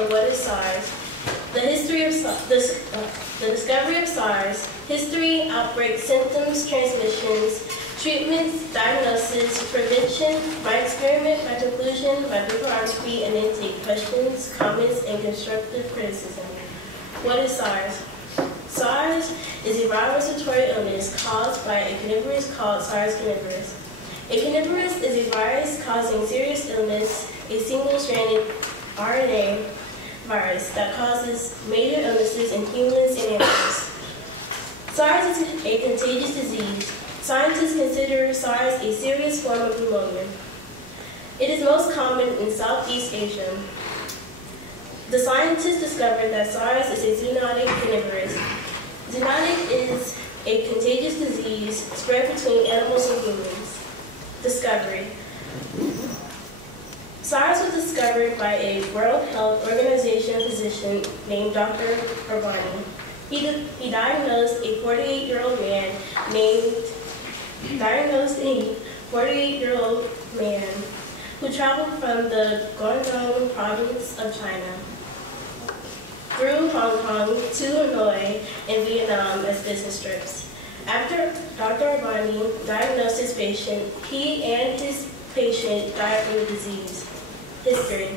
on what is SARS, the history of the discovery of SARS, history, outbreak, symptoms, transmissions, treatments, diagnosis, prevention, my experiment, my conclusion, my bibliography, and intake, questions, comments, and constructive criticism. What is SARS? SARS is a viral respiratory illness caused by a carnivorous called SARS carnivorous. A carnivorous is a virus causing serious illness, a single-stranded RNA virus that causes major illnesses in humans and animals. SARS is a contagious disease. Scientists consider SARS a serious form of pneumonia. It is most common in Southeast Asia. The scientists discovered that SARS is a zoonotic carnivorous. Zoonotic is a contagious disease spread between animals and humans. Discovery. SARS was discovered by a World Health Organization physician named Dr. Urbani. He diagnosed a 48-year-old man who traveled from the Guangdong province of China through Hong Kong to Hanoi and Vietnam as business trips. After Dr. Urbani diagnosed his patient, he and his patient died from the disease. History.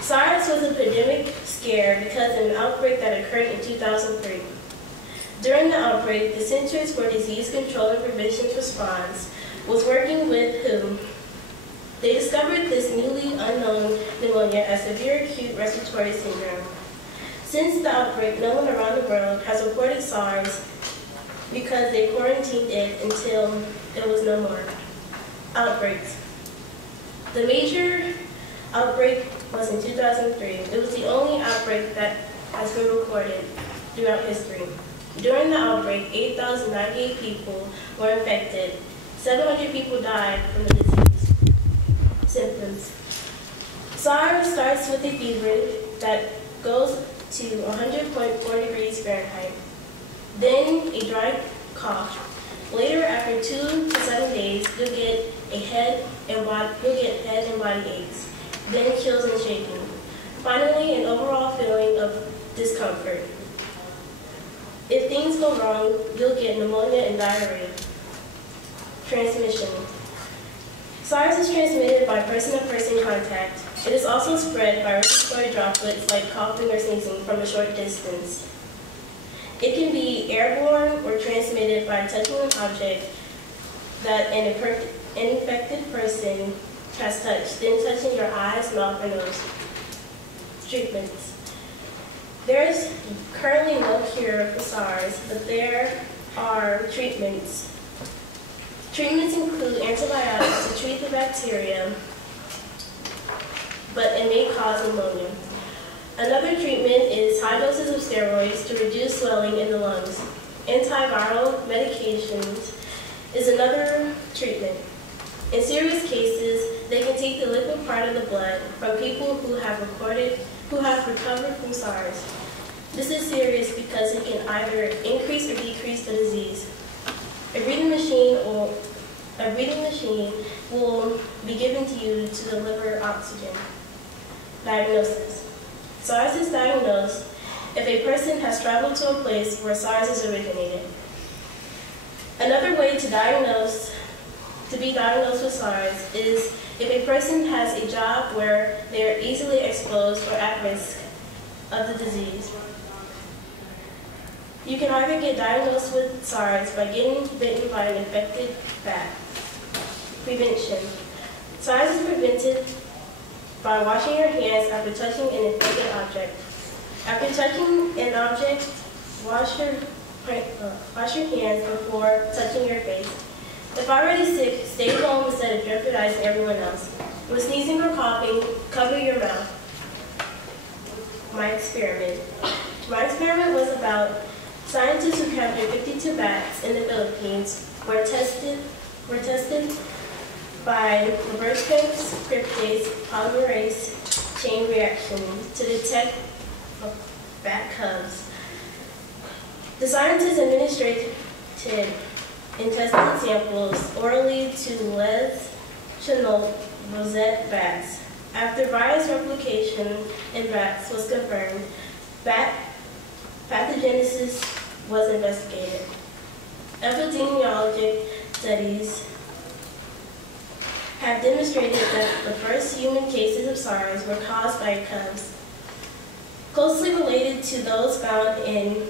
SARS was a pandemic scare because of an outbreak that occurred in 2003. During the outbreak, the Centers for Disease Control and Prevention Response was working with WHO. They discovered this newly unknown pneumonia as severe acute respiratory syndrome. Since the outbreak, no one around the world has reported SARS because they quarantined it until it was no more. Outbreaks. The major outbreak was in 2003. It was the only outbreak that has been recorded throughout history. During the outbreak, 8,098 people were infected. 700 people died from the disease. Symptoms. SARS starts with a fever that goes to 100.4 degrees Fahrenheit. Then a dry cough. Later, after 2 to 7 days, you'll get head and body aches. Then chills and shaking. Finally, an overall feeling of discomfort. If things go wrong, you'll get pneumonia and diarrhea. Transmission. SARS is transmitted by person-to-person contact. It is also spread by respiratory droplets like coughing or sneezing from a short distance. It can be airborne or transmitted by touching an object that an infected person has touched, then touching your eyes, mouth, or nose. Treatments. There is currently no cure for SARS, but there are treatments. Treatments include antibiotics to treat the bacteria, but it may cause pneumonia. Another treatment is high doses of steroids to reduce swelling in the lungs. Antiviral medications is another treatment. In serious cases, they can take the liquid part of the blood from people who have recovered from SARS. This is serious because it can either increase or decrease the disease. A breathing machine will be given to you to deliver oxygen. Diagnosis. SARS is diagnosed if a person has traveled to a place where SARS has originated. Another way to be diagnosed with SARS is if a person has a job where they are easily exposed or at risk of the disease. You can either get diagnosed with SARS by getting bitten by an infected bat. Prevention. SARS is prevented by washing your hands after touching an infected object. After touching an object, wash your hands before touching your face. If already sick, stay home instead of jeopardizing everyone else. When sneezing or coughing, cover your mouth. My experiment. My experiment was about scientists who captured 52 bats in the Philippines were tested by reverse transcriptase polymerase chain reaction to detect bat cubs. The scientists administered intestinal samples orally to Les Chenot rosette bats. After virus replication in rats was confirmed, bat pathogenesis was investigated. Epidemiologic studies have demonstrated that the first human cases of SARS were caused by cubs, closely related to those found in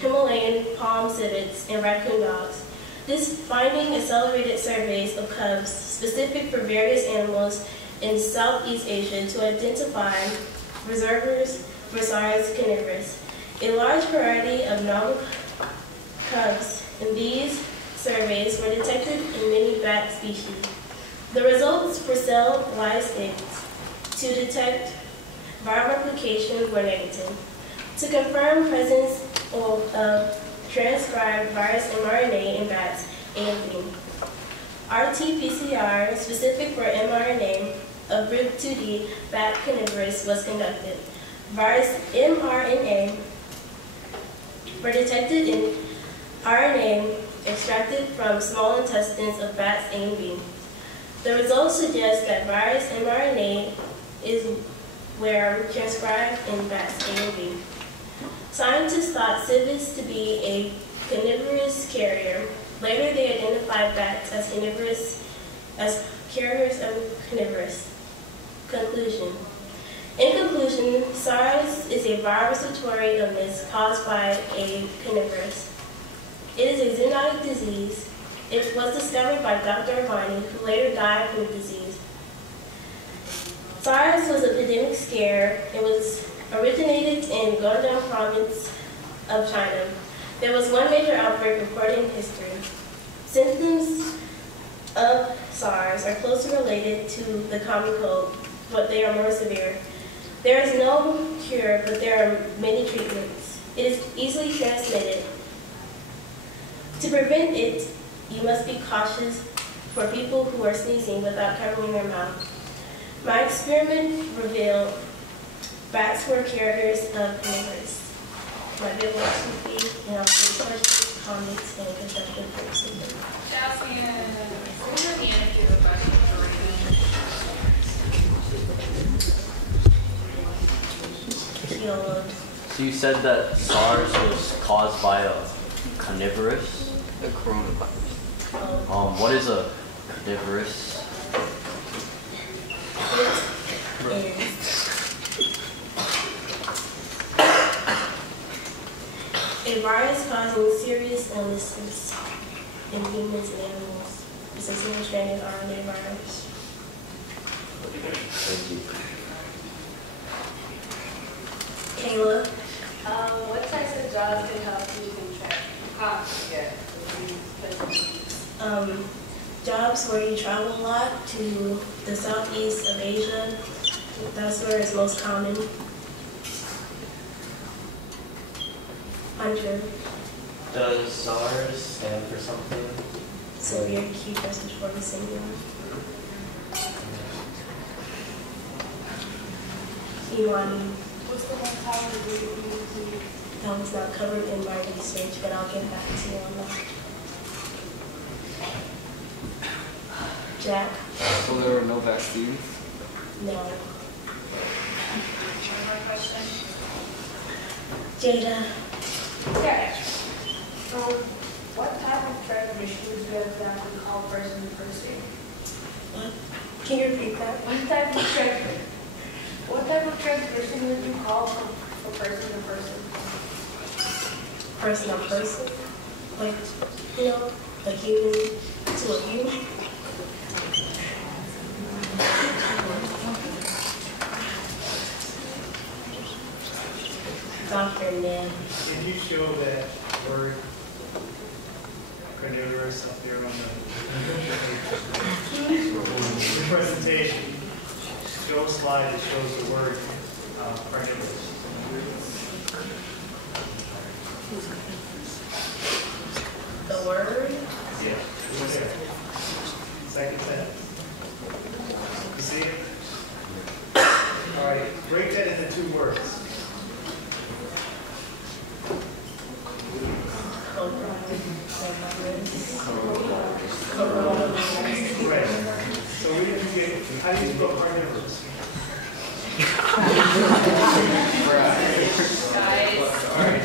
Himalayan palm civets and raccoon dogs. This finding accelerated surveys of cubs specific for various animals in Southeast Asia to identify reservoirs for SARS carnivorous. A large variety of novel cubs in these surveys were detected in many bat species. The results for cell-wide states to detect viral replication were negative. To confirm presence of transcribed virus mRNA in bats, and RT-PCR specific for mRNA of group 2D bat carnivorous was conducted. Virus mRNA were detected in RNA extracted from small intestines of bats A and B. The results suggest that virus mRNA were transcribed in bats A and B. Scientists thought civets to be a carnivorous carrier. Later, they identified bats as carriers of carnivorous. Conclusion. In conclusion, SARS is a viral respiratory illness caused by a carnivorous. It is a zoonotic disease. It was discovered by Dr. Avani, who later died from the disease. SARS was an epidemic scare. It was originated in Guangdong province of China. There was one major outbreak recorded in history. Symptoms of SARS are closely related to the common cold, but they are more severe. There is no cure, but there are many treatments. It is easily transmitted. To prevent it, you must be cautious for people who are sneezing without covering their mouth. My experiment revealed bats were carriers of carnivorous. My video will be, and I'll take questions, comments, and constructive criticism. So you said that SARS was caused by a carnivorous? The coronavirus. What is a carnivorous? It is a virus causing serious illnesses in humans and animals. It's a single-stranded RNA virus. Thank you. Kayla, What types of jobs can help you contract? Jobs where you travel a lot to the southeast of Asia. That's where it's most common. Hunter, Does SARS stand for something? severe acute respiratory syndrome. Imani, What's the mentality you that was not covered in my research, but I'll get back to you on that. Jack, So there are no vaccines? no. More question? Jada, Yeah. What type of treasure shoes do you exactly call person to person? what? Can you repeat that? What type of treasure? What type of transition would you call from person to person? Person on person? Like, you know, a human to a human? Dr. Ned. Can you show that word carnivorous up there on the presentation? Show a slide that shows the word carnivorous. The word? Yeah. Right there. Second sentence. You see it? All right, break that into two words. Right. So we didn't get, how do you spell carnivorous? All right.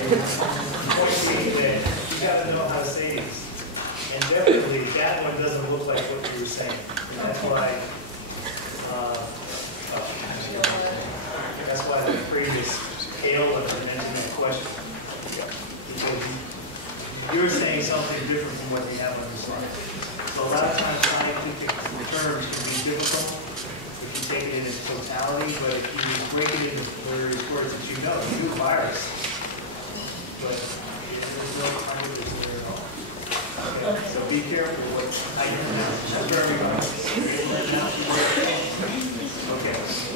Point being that you gotta know how to say these. And definitely, that one doesn't look like what you were saying. And that's why the previous scale of an internet question. Because you're saying something different from what they have on the slide. So a lot of times scientific terms can be difficult if you take it in its totality, but if you break it into various words that you know, you do virus. But there's no kind of there at all. Okay, so be careful what how you pronounce it. That's where we go. Okay.